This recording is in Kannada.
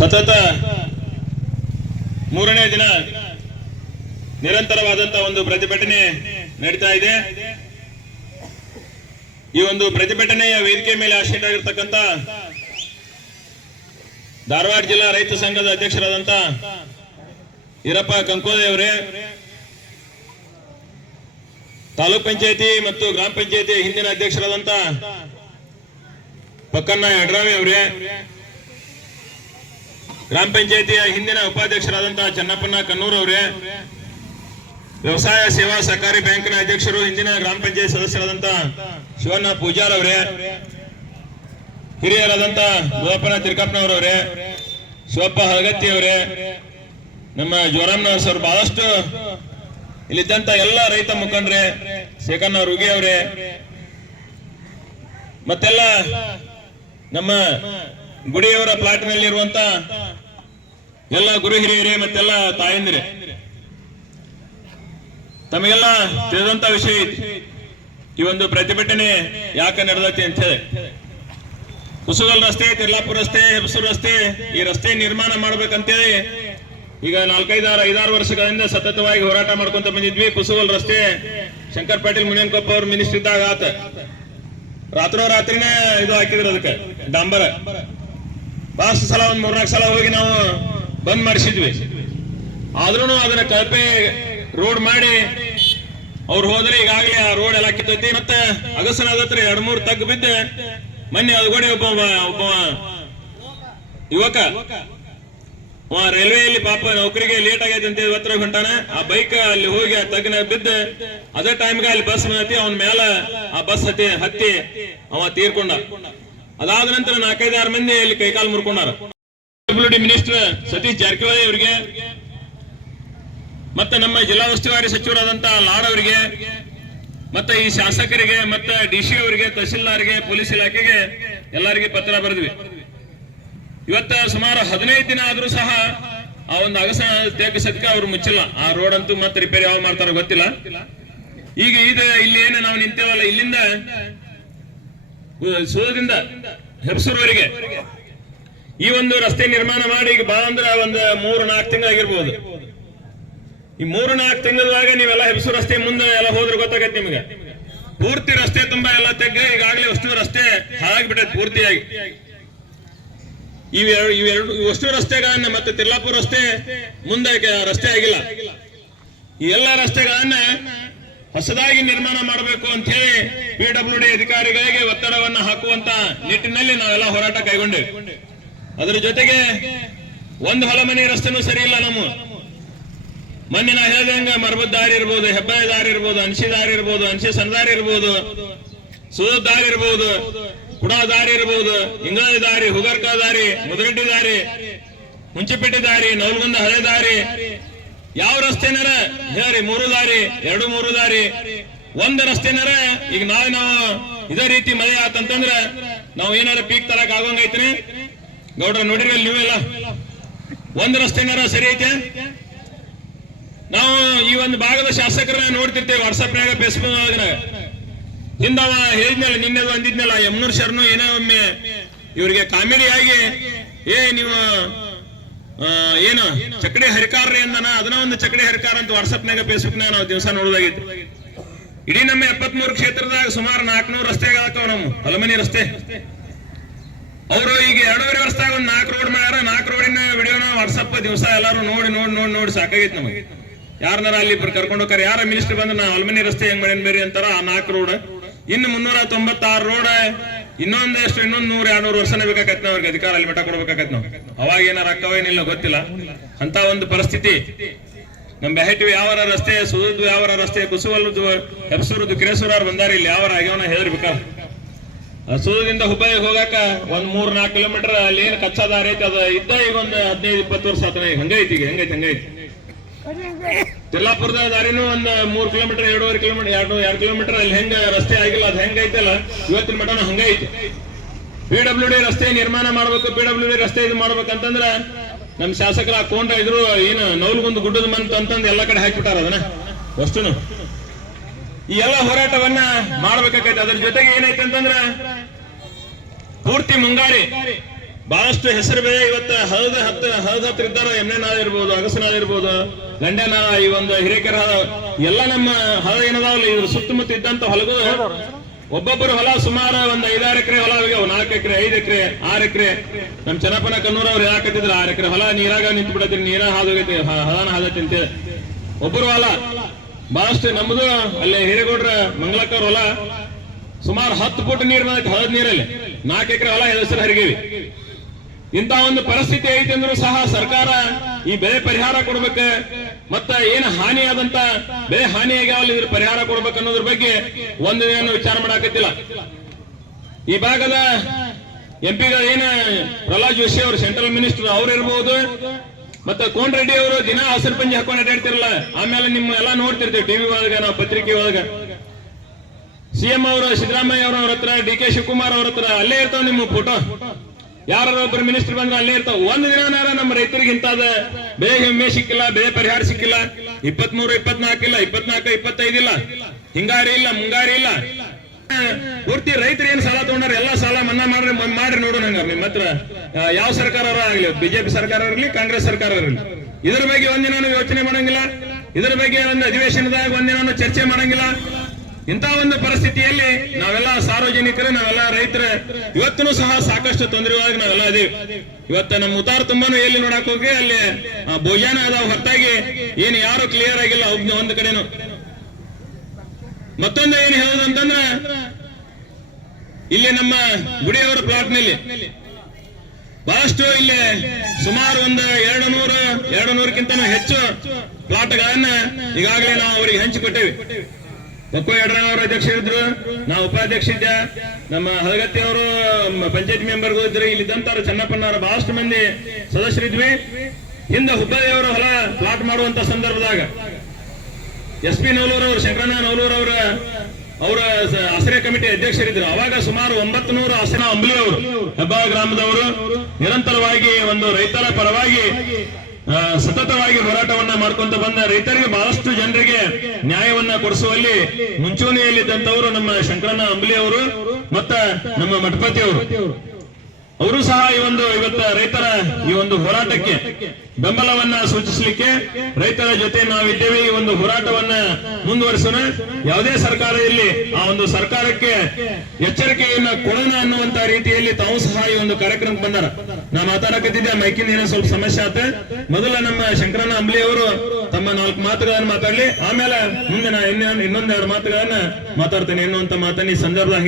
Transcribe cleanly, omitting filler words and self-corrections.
ಸತತ ಮೂರನೇ ದಿನ ನಿರಂತರವಾದಂತಹ ಒಂದು ಪ್ರತಿಭಟನೆ ನಡೀತಾ ಇದೆ. ಈ ಒಂದು ಪ್ರತಿಭಟನೆಯ ವೇದಿಕೆ ಮೇಲೆ ಆಸೀನರಾಗಿರ್ತಕ್ಕಂಥ ಧಾರವಾಡ ಜಿಲ್ಲಾ ರೈತ ಸಂಘದ ಅಧ್ಯಕ್ಷರಾದಂತ ಈರಪ್ಪ ಕಂಕೋದೆ ಅವರೇ, ತಾಲೂಕ್ ಪಂಚಾಯತಿ ಮತ್ತು ಗ್ರಾಮ ಪಂಚಾಯತಿ ಹಿಂದಿನ ಅಧ್ಯಕ್ಷರಾದಂತ ಪಕ್ಕಣ್ಣ ಯಡ್ರಾವಿ ಅವರೇ, ಗ್ರಾಮ ಪಂಚಾಯತಿಯ ಹಿಂದಿನ ಉಪಾಧ್ಯಕ್ಷರಾದಂತಹ ಚನ್ನಪ್ಪಣ್ಣ ಕನ್ನೂರ್ ಅವರೇ, ವ್ಯವಸಾಯ ಸೇವಾ ಸಹಕಾರಿ ಬ್ಯಾಂಕಿನ ಅಧ್ಯಕ್ಷರು ಹಿಂದಿನ ಗ್ರಾಮ ಪಂಚಾಯತ್ ಸದಸ್ಯರಾದಂತ ಶಿವಣ್ಣ ಪೂಜಾರ್ ಅವರೇ, ಹಿರಿಯರಾದಂತ ಗೋಪನ ತಿರ್ಕಪ್ಪನವರವರೇ, ಶಿವಪ್ಪ ಹಳಗತ್ತಿ ಅವರೇ, ನಮ್ಮ ಜೋರಾಮ್ನವರ್ ಸರ್, ಬಹಳಷ್ಟು ಇಲ್ಲಿದ್ದಂತ ಎಲ್ಲ ರೈತ ಮುಖಂಡ್ರೆ, ಶೇಖಣ್ಣ ರುಗಿ ಅವರೇ, ಮತ್ತೆಲ್ಲ ನಮ್ಮ ಗುಡಿಯವರ ಪ್ಲಾಟ್ನಲ್ಲಿರುವಂತ ಎಲ್ಲ ಗುರು ಹಿರಿಯರೇ ಮತ್ತೆಲ್ಲ ತಾಯಂದಿರೇ, ತಮಗೆಲ್ಲ ತಿಳಿದಂತ ವಿಷಯ ಈ ಒಂದು ಪ್ರತಿಭಟನೆ ಯಾಕೆ ನಡೆದೈತಿ ಅಂತ ಹೇಳಿ. ಕುಸುಗಲ್ ರಸ್ತೆ, ತಿರ್ಲಾಪುರ ರಸ್ತೆ, ಹೆಬಸೂರು ರಸ್ತೆ, ಈ ರಸ್ತೆ ನಿರ್ಮಾಣ ಮಾಡ್ಬೇಕಂತೇಳಿ ಈಗ 4-5 ವರ್ಷಗಳಿಂದ ಸತತವಾಗಿ ಹೋರಾಟ ಮಾಡ್ಕೊಂತ ಬಂದಿದ್ವಿ. ಕುಸುಗಲ್ ರಸ್ತೆ ಶಂಕರ್ ಪಾಟೀಲ್ ಮುನಿಯನ್ಕೊಪ್ಪ ಅವ್ರ ಮಿನಿಸ್ಟರ್ ಇದ್ದಾಗ ಆತ ರಾತ್ರಿನೇ ಇದು ಹಾಕಿದ್ರು, ಅದಕ್ಕೆ ಡಾಂಬರ ಬಹಳಷ್ಟು ಸಲ, ಒಂದ್ 3-4 ಸಲ ಹೋಗಿ ನಾವು ಬಂದ್ ಮಾಡಿಸಿದ್ವಿ. ಆದ್ರೂ ಅದನ್ನ ಕಳಪೆ ರೋಡ್ ಮಾಡಿ ಅವ್ರು ಹೋದ್ರೆ ಈಗಾಗಲೇ ಆ ರೋಡ್ ಎಲ್ಲ ಕಿತ್ತೈತಿ. ಮತ್ತೆ ಅಗಸನದ ಹತ್ರ 2-3 ತಗ್ಗು ಬಿದ್ದು ಮೊನ್ನೆ ಅದಗೋಡೆ ಒಬ್ಬ ಯುವಕ ರೈಲ್ವೆಯಲ್ಲಿ ಪಾಪ ನೌಕರಿಗೆ ಲೇಟ್ ಆಗೈತೆ ಅಂತ ಹತ್ರ ಹೊಂಟಾನ. ಆ ಬೈಕ್ ಅಲ್ಲಿ ಹೋಗಿ ಆ ತಗ್ಗಿನ ಬಿದ್ದು ಅದೇ ಟೈಮ್ಗೆ ಅಲ್ಲಿ ಬಸ್ ಬಂದತಿ, ಅವನ ಮೇಲೆ ಆ ಬಸ್ ಹತ್ತಿ ಅವ ತೀರ್ಕೊಂಡ. ಅದಾದ ನಂತರ 4-5 ಮಂದಿ ಇಲ್ಲಿ ಕೈಕಾಲು ಮುರ್ಕೊಂಡಾರ. ಮಿನಿಸ್ಟರ್ ಸತೀಶ್ ಜಾರಕಿಹೊಳಿ ಅವರಿಗೆ, ಮತ್ತೆ ನಮ್ಮ ಜಿಲ್ಲಾ ಉಸ್ತುವಾರಿ ಸಚಿವರಾದಂತ ಲಾಡ್ ಅವರಿಗೆ, ಮತ್ತೆ ಈ ಶಾಸಕರಿಗೆ, ಮತ್ತೆ ಡಿಸಿ ಅವರಿಗೆ, ತಹಸೀಲ್ದಾರ್ಗೆ, ಪೊಲೀಸ್ ಇಲಾಖೆಗೆ ಎಲ್ಲರಿಗೆ ಪತ್ರ ಬರೆದ್ವಿ. ಇವತ್ತ ಸುಮಾರು 15 ದಿನ ಆದ್ರೂ ಸಹ ಆ ಒಂದು ಅಗಸ ತೆಗ್ಸಕ್ಕೆ ಅವ್ರು ಮುಚ್ಚಿಲ್ಲ. ಆ ರೋಡ್ ಅಂತೂ ಮತ್ತೆ ರಿಪೇರಿ ಯಾವ ಮಾಡ್ತಾರೋ ಗೊತ್ತಿಲ್ಲ. ಈಗ ಇಲ್ಲಿ ಏನು ನಾವು ನಿಂತೇವಲ್ಲ, ಇಲ್ಲಿಂದ ಸೂರದಿಂದ ಹೆಬಸೂರ್ವರೆಗೆ ಈ ಒಂದು ರಸ್ತೆ ನಿರ್ಮಾಣ ಮಾಡಿ ಈಗ ಬಾ ಅಂದ್ರೆ ಒಂದು 3-4 ತಿಂಗಳಾಗಿರ್ಬೋದು. ಈ 3-4 ತಿಂಗಳಾಗ ನೀವೆಲ್ಲ ಹೆಬಸೂರು ರಸ್ತೆ ಮುಂದೆ ಎಲ್ಲ ಹೋದ್ರೆ ಗೊತ್ತಾಗತ್ತೆ ನಿಮ್ಗೆ. ಪೂರ್ತಿ ರಸ್ತೆ ತುಂಬಾ ಎಲ್ಲ ತೆಗ್ಗ ಈಗಾಗಲೇ ಅಷ್ಟು ರಸ್ತೆ ಹಾಳಾಗ್ಬಿಟ್ಟೈತೆ ಪೂರ್ತಿಯಾಗಿ. ಇವೆರಡು ಅಷ್ಟು ರಸ್ತೆಗಳನ್ನ ಮತ್ತೆ ತಿರ್ಲಾಪುರ ರಸ್ತೆ ಮುಂದೆ ರಸ್ತೆ ಆಗಿಲ್ಲ. ಈ ಎಲ್ಲ ರಸ್ತೆಗಳನ್ನ ಹೊಸದಾಗಿ ನಿರ್ಮಾಣ ಮಾಡಬೇಕು ಅಂತ ಹೇಳಿ PWD ಅಧಿಕಾರಿಗಳಿಗೆ ಒತ್ತಡವನ್ನ ಹಾಕುವಂತ ನಿಟ್ಟಿನಲ್ಲಿ ನಾವೆಲ್ಲ ಹೋರಾಟ ಕೈಗೊಂಡೇವೆ. ಅದರ ಜೊತೆಗೆ ಒಂದು ಹೊಲಮನೆ ರಸ್ತೆನೂ ಸರಿ ಇಲ್ಲ. ನಮ್ಮ ಮೊನ್ನೆ ನಾ ಹೇಳ್ದಂಗ ಮರಬದ್ ದಾರಿ ಇರ್ಬೋದು, ಹೆಬ್ಬಾಯಿ ದಾರಿ ಇರ್ಬೋದು, ಅನ್ಸಿ ದಾರಿ ಇರ್ಬೋದು, ಅನ್ಸಿ ಸಣ್ಣದಾರಿ ಇರ್ಬೋದು, ಸೂದ್ ದಾರಿ ಇರ್ಬೋದು, ಕುಡಾ ದಾರಿ ಇರ್ಬೋದು, ಇಂಗಾಳಿ ದಾರಿ, ಹುಗರ್ಕ ದಾರಿ, ಮುದರಡ್ಡಿ ದಾರಿ, ಹುಂಚಿಪೇಟೆ ದಾರಿ, ನವಲಗುಂದ ಹಳೆ ದಾರಿ, ಯಾವ ರಸ್ತೆನಾರ ಹೇಳ್ರಿ, 3 ದಾರಿ, 2-3 ದಾರಿ, ಒಂದು ರಸ್ತೆನಾರ ಈಗ ನಾವು ಇದೇ ರೀತಿ ಮಳೆ ಆತಂತಂದ್ರ ನಾವು ಏನಾರ ಪೀಕ್ ತರಕ್ ಆಗೋಂಗೈತ್ರಿ ಗೌಡ್ರ, ನೋಡಿರಿ ನೀವೆಲ್ಲ ಒಂದು ರಸ್ತೆನಾರ ಸರಿ ಐತೆ. ನಾವು ಈ ಒಂದು ಭಾಗದ ಶಾಸಕರನ್ನ ನೋಡ್ತಿರ್ತೇವೆ ವಾಟ್ಸಪ್ನಾಗ, ಫೇಸ್ಬುಕ್ ನಾಗ. ಹಿಂದವ ಹೇಳಿದ್ನಲ್ಲ, ನಿನ್ನೆ ಅಂದಿದ್ನಲ್ಲ, ಯಮನೂರ್ ಶರ್ನು ಏನೋ ಒಮ್ಮೆ ಇವ್ರಿಗೆ ಕಾಮಿಡಿ ಆಗಿ ನೀವು ಏನು ಚಕಡಿ ಹರಿಕಾರ್ರಿ ಅಂದನ, ಅದನ್ನ ಒಂದು ಚಕಡಿ ಹರಿಕಾರ ಅಂತ ವಾಟ್ಸಪ್ನಾಗ ಫೇಸ್ಬುಕ್ನಾಗ ನಾವು ದಿವಸ ನೋಡೋದಾಗಿತ್ತು. ಇಡೀ ನಮ್ಮ 73 ಕ್ಷೇತ್ರದಾಗ ಸುಮಾರು 400 ರಸ್ತೆಗಳಾಕವ ನಮ್ಮ ಹೊಲಮನಿ ರಸ್ತೆ. ಅವರು ಈಗ 2.5 ವರ್ಷದಾಗ ಒಂದು 4 ರೋಡ್ ಮಾಡ್ಯಾರ. 4 ರೋಡಿನ ವಿಡಿಯೋನ ವಾಟ್ಸಪ್ ದಿವಸ ಎಲ್ಲಾರು ನೋಡಿ ಸಾಕಾಗೈತಿ ನಮಗೆ. ಯಾರನ್ನಾರ ಅಲ್ಲಿ ಕರ್ಕೊಂಡು ಹೋಗ್ತಾರೆ, ಯಾರ ಮಿನಿಸ್ಟರ್ ಬಂದ್ರೆ ನಾ ಹೊಲಮನಿ ರಸ್ತೆ ಹೆಂಗ್ ಮಾಡೇನ್ ಬೇರೆ ಅಂತಾರ. ಆ 4 ರೋಡ್ ಇನ್ನು 396 ರೋಡ್ ಇನ್ನೊಂದು 100-200 ವರ್ಷನೇ ಬೇಕಾಗತ್ತೆ ನಾವು ಅವ್ರಿಗೆ ಅಧಿಕಾರ ಅಲ್ಲಿ ಮಠ ಕೊಡ್ಬೇಕಾಗತ್ತೆ. ನಾವು ಅವಾಗ ಏನಾರ ಅಕ್ಕವೇನಿಲ್ಲ ಗೊತ್ತಿಲ್ಲ. ಅಂತ ಒಂದು ಪರಿಸ್ಥಿತಿ ನಮ್ ಬೆಹಟಿವಿ ಯಾವರ ರಸ್ತೆ, ಸುದ್ದು ಯಾವರ ರಸ್ತೆ, ಕುಸುವಲ್ದು, ಹೆಬಸೂರದ್ದು, ಕಿರೇಶ್ವರ ಬಂದಾರಿ ಇಲ್ಲಿ ಯಾವರ ಆಗ್ಯವನ ಹೇಳ್ಬೇಕಾ. ಸೂರದಿಂದ ಹುಬ್ಬಳ್ಳಿಗೆ ಹೋಗಾಕ ಒಂದ್ 3-4 ಕಿಲೋಮೀಟರ್ ಅಲ್ಲಿ ಏನ್ ಕಚ್ಚಾ ದಾರಿ ಐತಿ, ಅದ ಇದ್ದ ಈಗ ಒಂದು 15-20 ವರ್ಷ ಆತನ. ಹಂಗೈತಿ ಈಗ, ಹಂಗೈತಿ. ತಿರ್ಲಾಪುರದ ದಾರಿನೂ ಒಂದು 3 ಕಿಲೋಮೀಟರ್, 2 ಕಿಲೋಮೀಟರ್ ಅಲ್ಲಿ ಹೆಂಗ ರಸ್ತೆ ಆಗಿಲ್ಲ, ಅದು ಹೆಂಗೈತಲ್ಲ ಇವತ್ತಿನ ಮಠನ ಹಂಗೈತಿ. PWD ರಸ್ತೆ ನಿರ್ಮಾಣ ಮಾಡ್ಬೇಕು, PWD ರಸ್ತೆ ಇದು ಮಾಡ್ಬೇಕಂತಂದ್ರ ನಮ್ ಶಾಸಕರ ಕೊಂಡ ಇದ್ರು ಏನು ನವಲಗುಂದ ಗುಡ್ಡದ ಮಂತ್ ಅಂತಂದ್ ಎಲ್ಲಾ ಕಡೆ ಹಾಕಿಬಿಟ್ಟಾರ ಅದನ್ನ ಅಷ್ಟುನು. ಈ ಎಲ್ಲ ಹೋರಾಟವನ್ನ ಮಾಡ್ಬೇಕಾಗೈತೆ. ಅದ್ರ ಜೊತೆಗೆ ಏನೈತೆ ಅಂತಂದ್ರ ಪೂರ್ತಿ ಮುಂಗಾರಿ ಬಹಳಷ್ಟು ಹೆಸರು ಬೇರೆ ಇವತ್ತು ಹಳದ ಹತ್ರ ಇದ್ದಾರೋ ಎಮ್ಮೆನಾಳ ಇರ್ಬೋದು, ಅಗಸನಾಳ ಇರ್ಬೋದು, ಗಂಡೆನಾಳ, ಈ ಒಂದು ಹಿರೇಕೆರೆ ಎಲ್ಲ ನಮ್ಮ ಹಳ ಏನದಾವಲ್ಲ ಇದ್ರ ಸುತ್ತಮುತ್ತ ಇದ್ದಂತ ಹೊಲಗಳು ಒಬ್ಬೊಬ್ಬರು ಹೊಲ ಸುಮಾರು ಒಂದು 5-6 ಎಕರೆ ಹೊಲ ಆಗ್ಯಾವ, 4 ಎಕರೆ, 5 ಎಕರೆ, 6 ಎಕರೆ. ನಮ್ ಚನ್ನಪ್ಪನ ಕನ್ನೂರ ಅವ್ರು ಯಾಕತ್ತಿದ್ರು 6 ಎಕರೆ ಹೊಲ ನೀರಾಗ ನಿಂತು ಬಿಡತ್ರಿ, ನೀರ ಹಾದೋಗೈತಿ, ಹಳನ ಹಾದೈತಿ ಅಂತೇಳಿ ಒಬ್ಬರು ಹೊಲ ಬಹಳಷ್ಟು. ನಮ್ದು ಅಲ್ಲಿ ಹಿರೇಗೌಡ್ರ ಮಂಗಳಕ್ಕವ್ರ ಹೊಲ ಸುಮಾರು 10 ಫುಟ್ ನೀರ್ ಬಂದೈತಿ ಹಳದ ನೀರಲ್ಲಿ, 4 ಎಕರೆ ಹೊಲ ಹೆಸರು ಹರಿಗೇವಿ. ಇಂತ ಒಂದು ಪರಿಸ್ಥಿತಿ ಐತಿ ಅಂದ್ರೂ ಸಹ ಸರ್ಕಾರ ಈ ಬೆಳೆ ಪರಿಹಾರ ಕೊಡ್ಬೇಕು, ಮತ್ತ ಏನು ಹಾನಿ ಆದಂತ ಬೆಳೆ ಹಾನಿ ಆಗ್ಯಾವಲ್ಲ ಇದ್ರ ಪರಿಹಾರ ಕೊಡ್ಬೇಕು ಅನ್ನೋದ್ರ ಬಗ್ಗೆ ಒಂದೇನು ವಿಚಾರ ಮಾಡಾಕತ್ತಿಲ್ಲ. ಈ ಭಾಗದ ಎಂಪಿಗಳು ಏನ ಪ್ರಹ್ಲಾದ್ ಜೋಶಿ ಅವರು ಸೆಂಟ್ರಲ್ ಮಿನಿಸ್ಟರ್ ಅವ್ರು ಇರ್ಬೋದು, ಮತ್ತೆ ಕೋನ್ ರೆಡ್ಡಿ ಅವರು ದಿನ ಹಸಿರು ಪಂಜಿ ಹಾಕೊಂಡು ಅಡ್ಡಾಡ್ತಿರಲ್ಲ, ಆಮೇಲೆ ನಿಮ್ಮ ಎಲ್ಲಾ ನೋಡ್ತಿರ್ತೀವಿ ಟಿವಿ ಒಳಗ, ನಾವು ಪತ್ರಿಕೆ ಒಳಗ. ಸಿಎಂ ಅವರು ಸಿದ್ದರಾಮಯ್ಯ ಅವ್ರ ಹತ್ರ, ಡಿ.ಕೆ. ಶಿವಕುಮಾರ್ ಅವ್ರ ಹತ್ರ ಅಲ್ಲೇ ಇರ್ತಾವ ನಿಮ್ಮ ಫೋಟೋ. ಯಾರೊಬ್ಬರು ಮಿನಿಸ್ಟರ್ ಬಂದ್ರೆ ಅಲ್ಲೇ ಇರ್ತಾವ. ಒಂದು ದಿನ ನಮ್ಮ ರೈತರಿಗೆ ಇಂತಾದ ಬೆಳೆ ವಿಮೆ ಸಿಕ್ಕಿಲ್ಲ, ಬೆಳೆ ಪರಿಹಾರ ಸಿಕ್ಕಿಲ್ಲ, 23, 24 ಇಲ್ಲ, 24, 25 ಇಲ್ಲ, ಹಿಂಗಾರಿ ಇಲ್ಲ, ಮುಂಗಾರಿ ಇಲ್ಲ. ಪೂರ್ತಿ ರೈತರು ಏನ್ ಸಾಲ ತಗೊಂಡ್ರ ಎಲ್ಲ ಸಾಲ ಮನ್ನಾ ಮಾಡ್ರಿ ನೋಡೋಣ. ಹಂಗಾರ ನಿಮ್ಮ ಹತ್ರ ಯಾವ ಸರ್ಕಾರ ಆಗ್ಲಿ, ಬಿಜೆಪಿ ಸರ್ಕಾರ ಇರಲಿ, ಕಾಂಗ್ರೆಸ್ ಸರ್ಕಾರ ಇರಲಿ, ಇದ್ರ ಬಗ್ಗೆ ಒಂದಿನ ಯೋಚನೆ ಮಾಡಂಗಿಲ್ಲ, ಇದ್ರ ಬಗ್ಗೆ ಒಂದು ಅಧಿವೇಶನದಾಗ ಒಂದಿನ ಚರ್ಚೆ ಮಾಡಂಗಿಲ್ಲ. ಇಂಥ ಒಂದು ಪರಿಸ್ಥಿತಿಯಲ್ಲಿ ನಾವೆಲ್ಲ ಸಾರ್ವಜನಿಕರು, ನಾವೆಲ್ಲ ರೈತರ ಇವತ್ತೂ ಸಹ ಸಾಕಷ್ಟು ತೊಂದರೆ ಒಳಗೆ ನಾವೆಲ್ಲ ಅದೇವಿ. ಇವತ್ತ ನಮ್ಮ ಉತ್ತಾರ ತುಂಬಾನು ಎಲ್ಲಿ ನೋಡಕ್ ಹೋಗಿ ಅಲ್ಲಿ ಭೋಜನ ಅದಾವ, ಹೊರತಾಗಿ ಏನು ಯಾರು ಕ್ಲಿಯರ್ ಆಗಿಲ್ಲ ಒಂದು ಕಡೆನು. ಮತ್ತೊಂದು ಏನು ಹೇಳೋದಂತಂದ್ರ ಇಲ್ಲಿ ನಮ್ಮ ಗುಡಿಯವರ ಪ್ಲಾಟ್ ನಲ್ಲಿ ಬಹಳಷ್ಟು ಇಲ್ಲಿ ಸುಮಾರು ಒಂದು 200ಕ್ಕಿಂತ ಹೆಚ್ಚು ಪ್ಲಾಟ್ಗಳನ್ನ ಈಗಾಗಲೇ ನಾವು ಅವರಿಗೆ ಹಂಚಿಕೊಟ್ಟೇವಿ. ಬಕ್ಕು ಯಡ್ರಾವ್ ಅಧ್ಯಕ್ಷರಿದ್ರು, ನಾವು ಉಪಾಧ್ಯಕ್ಷ ಇದ್ದ, ನಮ್ಮ ಹಲಗತ್ತಿ ಅವರು ಪಂಚಾಯತ್ ಮೆಂಬರ್ಗಳು ಇದ್ರು, ಇಲ್ಲಿದ್ದಂತವ್ರು ಚೆನ್ನಪ್ಪನವರ ಬಹಳಷ್ಟು ಮಂದಿ ಸದಸ್ಯರಿದ್ವಿ. ಹಿಂದೆ ಹುಬ್ಬಳ್ಳಿಯವರು ಹೊಲ ಪ್ಲಾಟ್ ಮಾಡುವಂತ ಸಂದರ್ಭದಾಗ SP ನವಲೂರ್ ಅವರು, ಶಂಕರಣ್ಣ ನವಲೂರ್ ಅವರ ಆಶ್ರಯ ಕಮಿಟಿ ಅಧ್ಯಕ್ಷರಿದ್ರು. ಅವಾಗ ಸುಮಾರು 900 ಆಸನ ಅಂಬ್ಲಿ ಅವರು ಹೆಬ್ಬಾಳ ಗ್ರಾಮದವರು ನಿರಂತರವಾಗಿ ಒಂದು ರೈತರ ಪರವಾಗಿ ಸತತವಾಗಿ ಹೋರಾಟವನ್ನ ಮಾಡ್ಕೊಂತ ಬಂದ, ರೈತರಿಗೆ ಬಹಳಷ್ಟು ಜನರಿಗೆ ನ್ಯಾಯವನ್ನ ಕೊಡಿಸುವಲ್ಲಿ ಮುಂಚೂಣಿಯಲ್ಲಿದ್ದಂತವರು ನಮ್ಮ ಶಂಕರಣ್ಣ ಅಂಬ್ಲಿ ಅವರು ಮತ್ತ ನಮ್ಮ ಮಠಪತಿ ಅವರು ಸಹ ಈ ಒಂದು ಇವತ್ತ ರೈತರ ಈ ಒಂದು ಹೋರಾಟಕ್ಕೆ ಬೆಂಬಲವನ್ನ ಸೂಚಿಸಲಿಕ್ಕೆ ರೈತರ ಜೊತೆ ನಾವಿದ್ದೇವೆ. ಈ ಒಂದು ಹೋರಾಟವನ್ನ ಮುಂದುವರಿಸೋಣ. ಯಾವುದೇ ಸರ್ಕಾರ ಇಲ್ಲಿ ಆ ಒಂದು ಸರ್ಕಾರಕ್ಕೆ ಎಚ್ಚರಿಕೆಯನ್ನ ಕೊಡೋಣ ಅನ್ನುವಂತ ರೀತಿಯಲ್ಲಿ ತಾವು ಸಹ ಈ ಒಂದು ಕಾರ್ಯಕ್ರಮಕ್ಕೆ ಬಂದಾರ. ನಾ ಮಾತಾಡಕತ್ತಿದ್ದೆ, ಮೈಕಿಂದ ಏನೋ ಸ್ವಲ್ಪ ಸಮಸ್ಯೆ ಆತ. ಮೊದಲ ನಮ್ಮ ಶಂಕರಣ್ಣ ಅಂಬ್ಲಿ ಅವರು ತಮ್ಮ 4 ಮಾತುಗಳನ್ನ ಮಾತಾಡ್ಲಿ, ಆಮೇಲೆ ಮುಂದೆ ನಾ ಇನ್ನೊಂದೆರಡು ಮಾತುಗಳನ್ನ ಮಾತಾಡ್ತೇನೆ ಎನ್ನುವಂತ ಮಾತನ್ನ ಈ ಸಂದರ್ಭದಾಗ